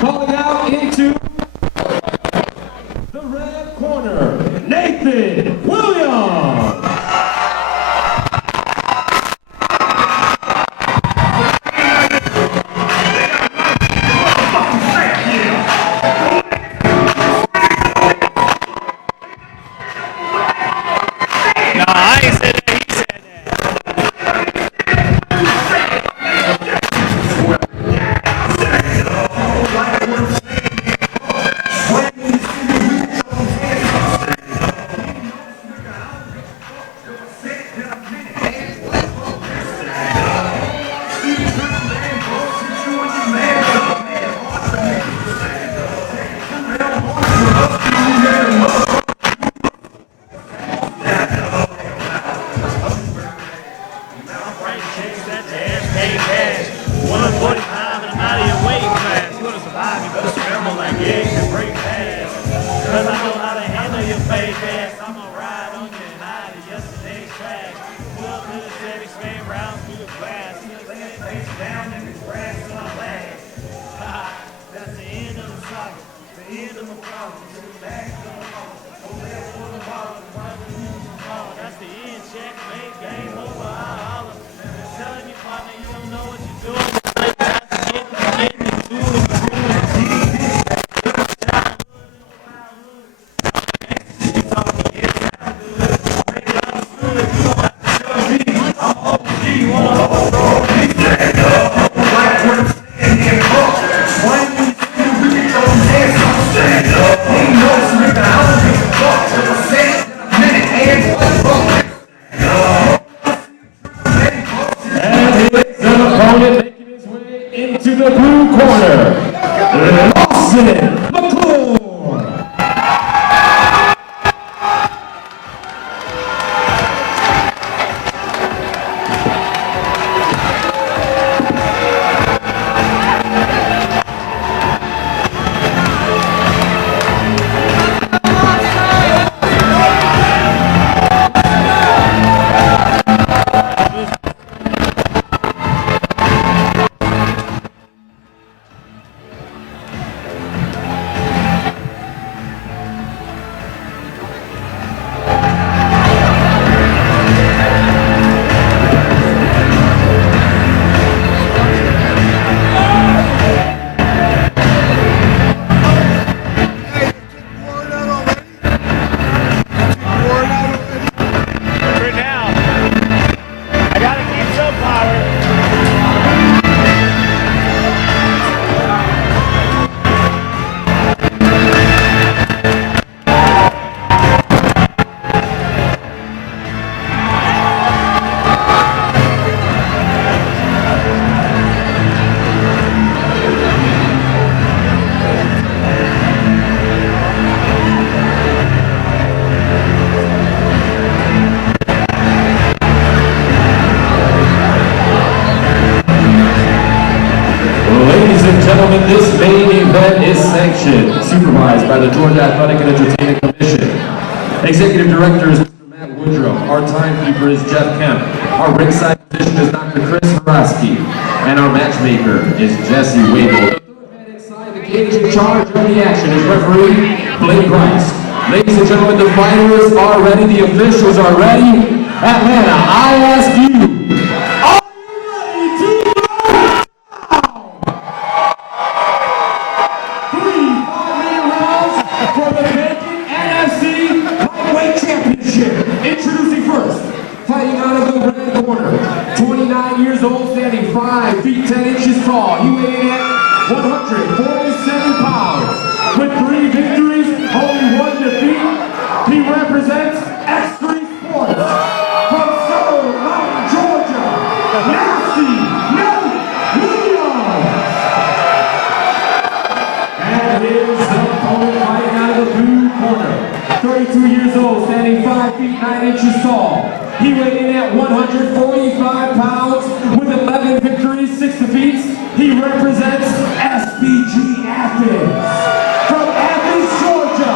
Calling out into the red corner, Nathan Williams. Making his way into the blue corner, McClure. Gentlemen, this main event is sanctioned, supervised by the Georgia Athletic and Entertainment Commission. Executive Director is Mr. Matt Woodrow. Our timekeeper is Jeff Kemp. Our ringside physician is Dr. Chris Haraski. And our matchmaker is Jesse Wagel. The third man inside the cage in charge of the action is referee Blake Price. Ladies and gentlemen, the fighters are ready. The officials are ready. Atlanta, I ask you, for the vacant NFC lightweight championship. Introducing first, fighting out of the red corner, 29 years old, standing 5 feet 10 inches tall. He weighed in at 147 pounds. With 3 victories, only 1 defeat, he represents X3 Sports from Stone Mountain, Georgia. Nasty Nate Williams. And here's the opponent fighting out of the blue corner. 32 years old, standing 5 feet 9 inches tall. He weighed in at 145 pounds with 11 victories, 6 defeats. He represents SBG Athens. From Athens, Georgia,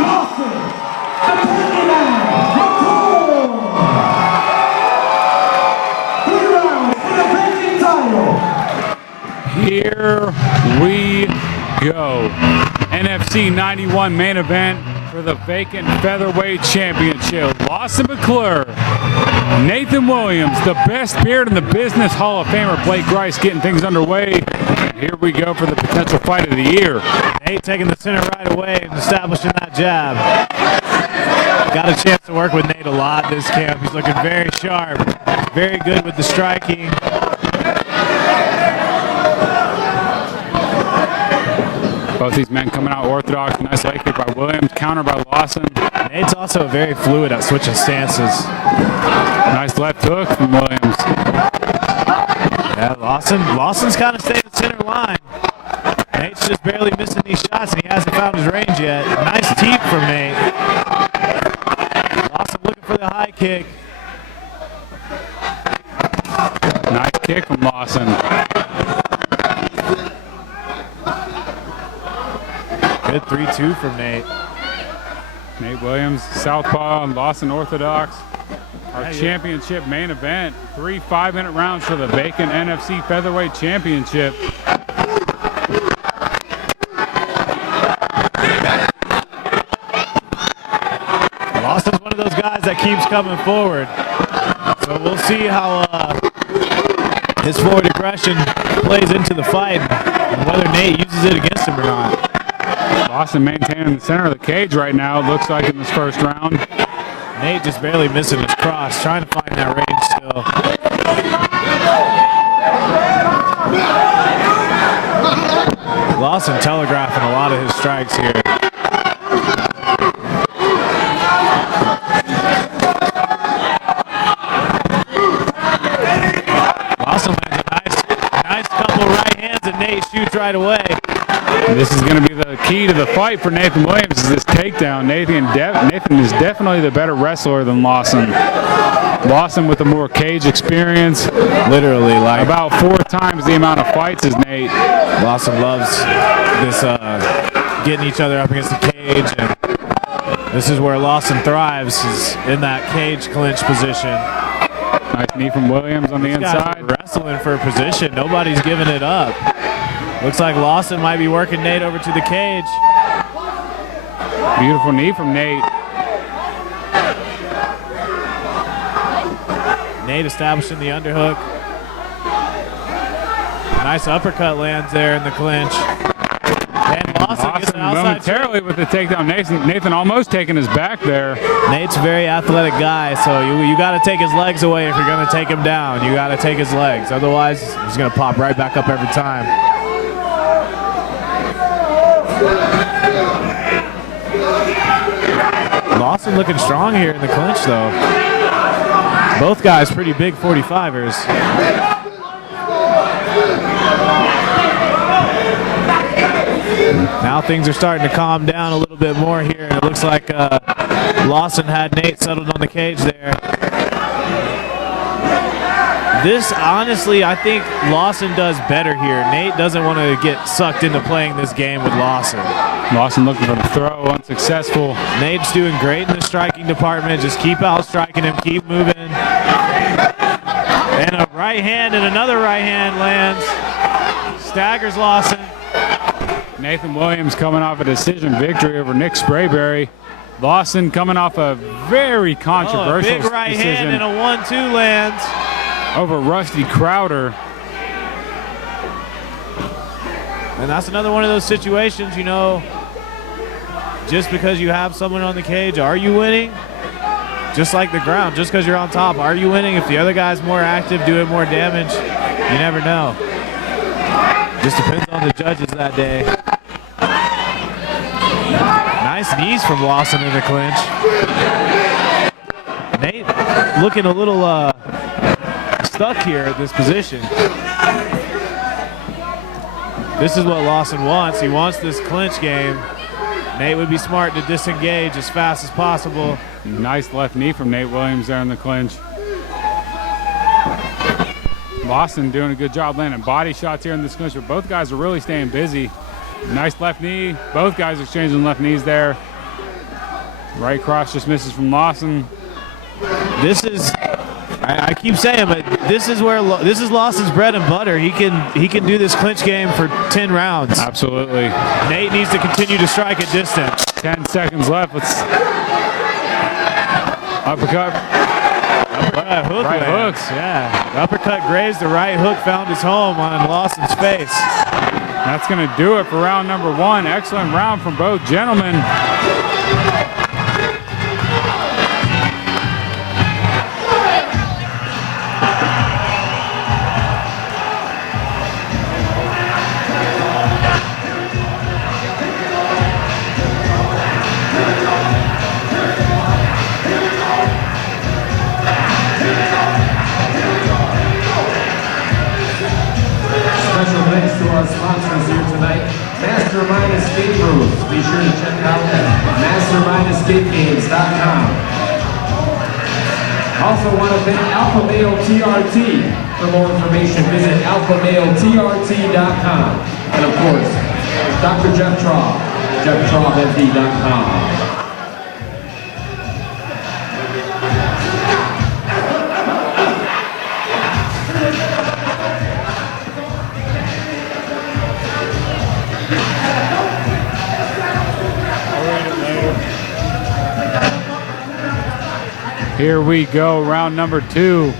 Lawson, the Candyman, McClure. 3 rounds for the vacant title. Here we go. NFC 91 main event for the vacant featherweight championship. Lawson McClure, Nathan Williams, the best beard in the business, Hall of Famer Blake Grice getting things underway. Here we go for the potential fight of the year. Nate taking the center right away and establishing that jab. Got a chance to work with Nate a lot this camp. He's looking very sharp, very good with the striking. Both these men coming out orthodox. Nice leg kick by Williams, counter by Lawson. Nate's also very fluid at switching stances. Nice left hook from Williams. Yeah, Lawson's kind of staying in the center line. Nate's just barely missing these shots, and he hasn't found his range yet. Nice teep from Nate. Lawson looking for the high kick. Nice kick from Lawson. Good 3-2 from Nate. Nate Williams, southpaw, Lawson orthodox. Our championship main event. 3 5-minute rounds for the vacant NFC featherweight championship. Lawson's one of those guys that keeps coming forward. So we'll see how his forward aggression plays into the fight and whether Nate uses it against him or not. Lawson maintaining the center of the cage right now, it looks like, in this first round. Nate just barely missing his cross, trying to find that range still. Lawson telegraphing a lot of his strikes here. Lawson lands a nice couple right hands, and Nate shoots right away. This is going to be the key to the fight for Nathan Williams, is this takedown. Nathan is definitely the better wrestler than Lawson. Lawson with the more cage experience. Literally, like about 4 times the amount of fights as Nate. Lawson loves this getting each other up against the cage, and this is where Lawson thrives, is in that cage clinch position. Nice knee from Williams on the inside. Wrestling for a position. Nobody's giving it up. Looks like Lawson might be working Nate over to the cage. Beautiful knee from Nate. Nate establishing the underhook. Nice uppercut lands there in the clinch. And Lawson gets an outside momentarily with the takedown. Nathan almost taking his back there. Nate's a very athletic guy, so you got to take his legs away if you're going to take him down. You got to take his legs. Otherwise, he's going to pop right back up every time. Lawson looking strong here in the clinch, though. Both guys pretty big 45ers. Now things are starting to calm down a little bit more here, and it looks like Lawson had Nate settled on the cage there. This, honestly, I think Lawson does better here. Nate doesn't want to get sucked into playing this game with Lawson. Lawson looking for the throw, unsuccessful. Nate's doing great in the striking department. Just keep out striking him, keep moving. And a right hand and another right hand lands. Staggers Lawson. Nathan Williams coming off a decision victory over Nick Sprayberry. Lawson coming off a very controversial big right decision hand and a 1-2 lands. over Rusty Crowder. And that's another one of those situations, you know, just because you have someone on the cage, are you winning? Just like the ground, just because you're on top, are you winning? If the other guy's more active, doing more damage, you never know. Just depends on the judges that day. Nice knees from Lawson in the clinch. Nate looking a little stuck here at this position. This is what Lawson wants. He wants this clinch game. Nate would be smart to disengage as fast as possible. Nice left knee from Nate Williams there in the clinch. Lawson doing a good job landing body shots here in this clinch, but both guys are really staying busy. Nice left knee. Both guys exchanging left knees there. Right cross just misses from Lawson. This is I keep saying, but this is Lawson's bread and butter. He can do this clinch game for 10 rounds. Absolutely. Nate needs to continue to strike at distance. 10 seconds left. Let's uppercut. Hook right lands. hooks. Yeah. The uppercut grazed. The right hook found his home on Lawson's face. That's going to do it for round number 1. Excellent round from both gentlemen. Special thanks to our sponsors here tonight, Mastermind Escape Rooms. Be sure to check out mastermindescapegames.com. Also want to thank Alpha Male TRT. For more information, visit alphamaleTRT.com. And of course, Dr. Jeff Traub, JeffTraubMD.com. Here we go, round number 2.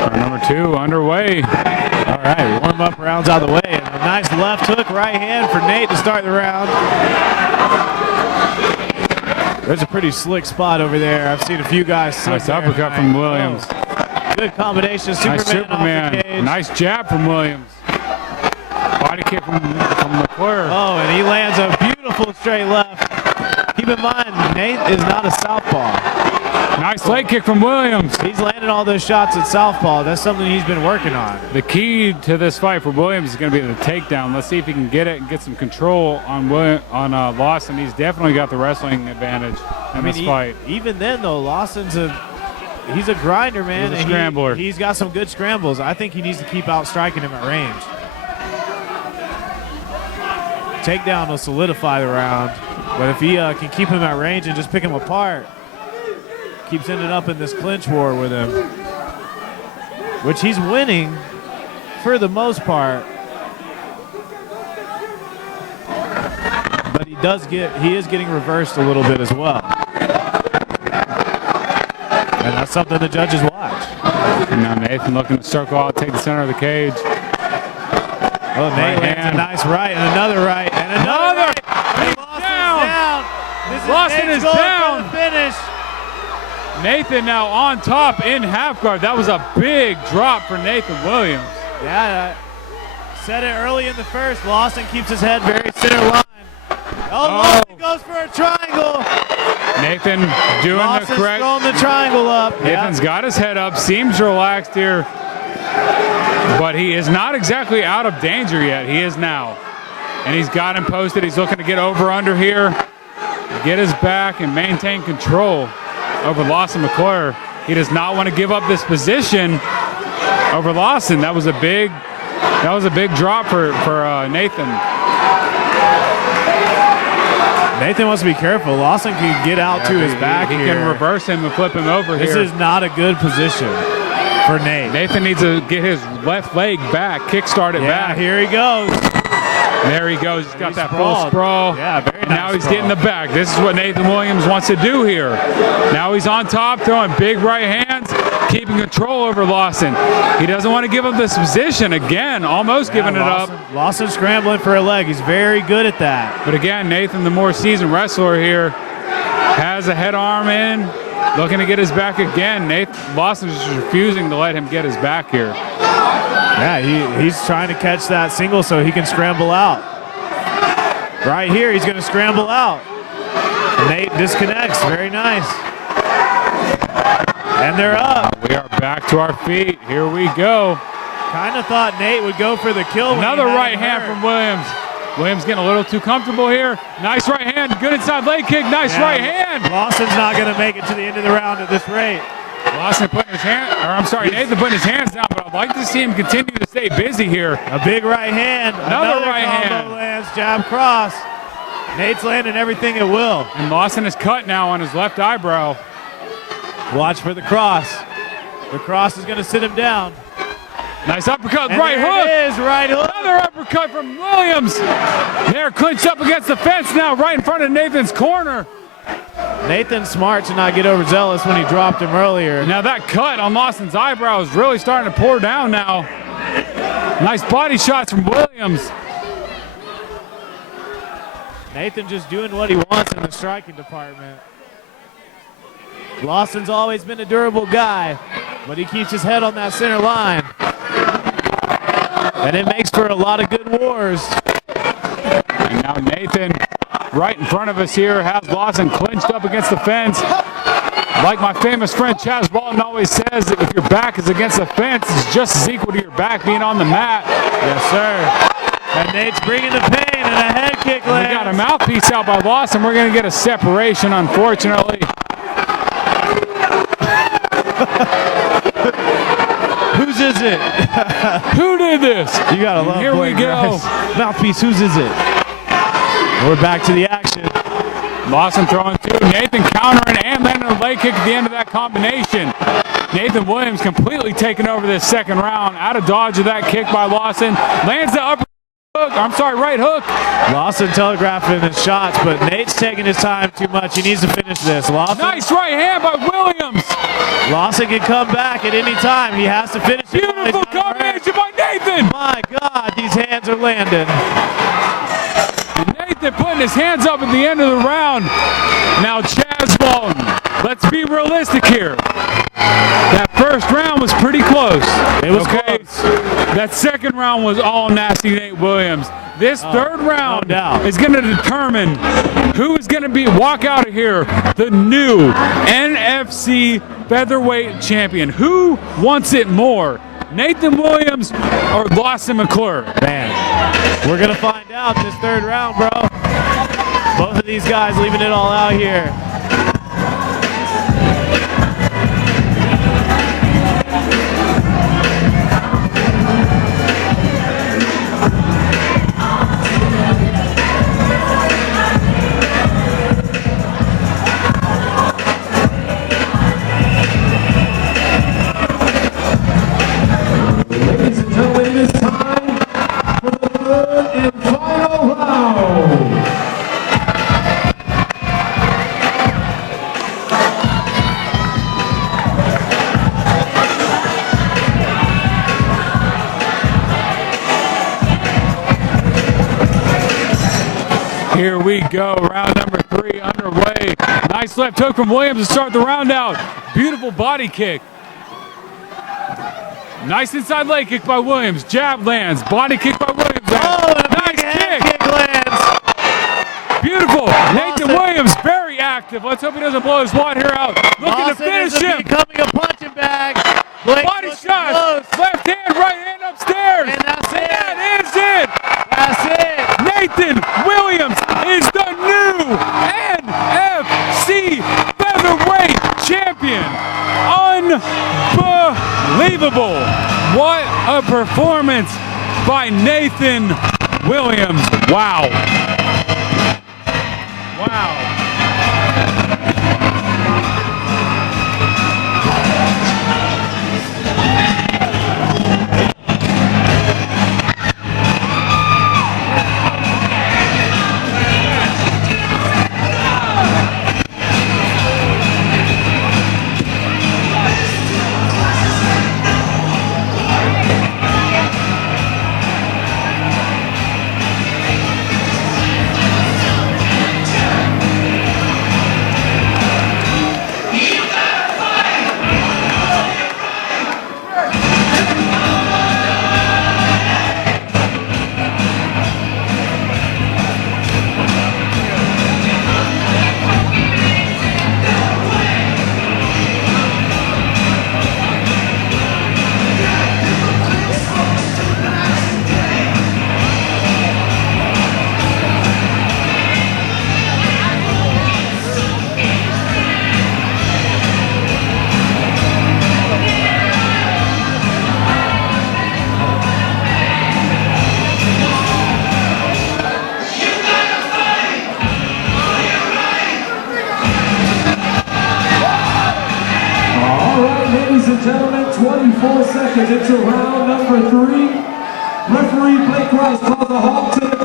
Round number 2 underway. All right, warm-up rounds out of the way. And a nice left hook, right hand for Nate to start the round. There's a pretty slick spot over there. I've seen a few guys slip Nice there uppercut tonight. from Williams. Oh, good combination. Nice Superman off the cage. Superman. Nice jab from Williams. Body kick from McClure. Oh, and he lands a beautiful straight left. Keep in mind, Nate is not a southpaw. Nice leg kick from Williams. He's landing all those shots at southpaw. That's something he's been working on. The key to this fight for Williams is going to be the takedown. Let's see if he can get it and get some control on Lawson. He's definitely got the wrestling advantage in this fight. Even then, though, Lawson's he's a grinder, man. He's a scrambler. He's got some good scrambles. I think he needs to keep out striking him at range. Takedown will solidify the round, but if he can keep him at range and just pick him apart, keeps ending up in this clinch war with him, which he's winning for the most part. But he is getting reversed a little bit as well. And that's something the judges watch. And now Nathan looking to circle out, take the center of the cage. Oh, Nate lands a nice right and another right and another right. He's down. This Lawson Nate's is goal down. for the finish. Nathan now on top in half guard. That was a big drop for Nathan Williams. Yeah, I said it early in the first. Lawson keeps his head very center line. Lawson goes for a triangle. Nathan doing Lawson's the correct. throwing the triangle up. Nathan's got his head up, seems relaxed here, but he is not exactly out of danger yet. He is now. And he's got him posted. He's looking to get over under here, get his back, and maintain control over Lawson McClure. He does not want to give up this position over Lawson. That was a big drop for Nathan. Nathan wants to be careful. Lawson can get out to his back he here. can reverse him and flip him over This here. is not a good position for Nate. Nathan needs to get his left leg back, kickstart it back. Here he goes. There he goes. He's got that sprawled. full sprawl. Yeah, very And nice now he's sprawl. getting the back. This is what Nathan Williams wants to do here. Now he's on top, throwing big right hands, keeping control over Lawson. He doesnn't want to give up this position again, almost giving it up. Lawson scrambling for a leg. He's very good at that. But again, Nathan, the more seasoned wrestler here, has a head arm in, looking to get his back again. Lawson is just refusing to let him get his back here. Yeah, he's trying to catch that single so he can scramble out. Right here, he's going to scramble out. Nate disconnects. Very nice. And they're up. We are back to our feet. Here we go. Kind of thought Nate would go for the kill. Another right hand from Williams. Williams getting a little too comfortable here. Nice right hand. Good inside leg kick. Nice right hand. Lawson's not going to make it to the end of the round at this rate. Lawson putting his hand, or I'm sorry, Nathan putting his hands down, but I'd like to see him continue to stay busy here. A big right hand. Another right combo hand. lands, jab cross. Nate's landing everything at will. And Lawson is cut now on his left eyebrow. Watch for the cross. The cross is going to sit him down. Nice uppercut, And right there hook. it is, right hook. Another uppercut from Williams. They're clinched up against the fence now, right in front of Nathan's corner. Nathan's smart to not get overzealous when he dropped him earlier. Now that cut on Lawson's eyebrow is really starting to pour down now. Nice body shots from Williams. Nathan just doing what he wants in the striking department. Lawson's always been a durable guy, but he keeps his head on that center line. And it makes for a lot of good wars. And now Nathan, right in front of us here, has Lawson clinched up against the fence. Like my famous friend Chaz Walton always says, if your back is against the fence, it's just as equal to your back being on the mat. Yes, sir. And Nate's bringing the pain, and a head kick lands. We got a mouthpiece out by Lawson. We're going to get a separation, unfortunately. Whose is it? Who did this? You gotta love Here we Blake go. Grice. Mouthpiece, whose is it? We're back to the action. Lawson throwing two. Nathan countering and landing a leg kick at the end of that combination. Nathan Williams completely taking over this second round. Out of dodge of that kick by Lawson. Lands the upper hook. I'm sorry, right hook. Lawson telegraphing his shots, but Nate's taking his time too much. He needs to finish this. Lawson, Nice right hand by Williams. Lawson can come back at any time. He has to finish it. while he's Beautiful not hurt. combination by Nathan. My God, these hands are landing. And Nathan putting his hands up at the end of the round. Now Chaz Walton, let's be realistic here. That first round was pretty close. It was okay? close. That second round was all nasty Nate Williams. This third round doubt. is going to determine who is going to walk out of here the new NFC featherweight champion. Who wants it more? Nathan Williams or Lawson McClure? Man, we're going to find out this third round, bro. Both of these guys leaving it all out here. Ladies and gentlemen, it is time for the third and final round. Here we go, round number 3 underway. Nice left hook from Williams to start the round out. Beautiful body kick. Nice inside leg kick by Williams. Jab lands. Body kick by Williams. Oh, and a nice big head kick. kick lands. Beautiful. Nathan Williams, very active. Let's hope he doesn't blow his wad here out. Looking Lawson to finish is him. becoming a punching bag. Blake Body looking shot. close. Left hand, right hand upstairs. And that's it. That is it. That's it. Nathan Williams is the new NFC featherweight champion. Unbelievable. What a performance by Nathan Williams. Wow. Wow. and gentlemen, 24 seconds into round number 3. Referee Blake Rice calls a halt to the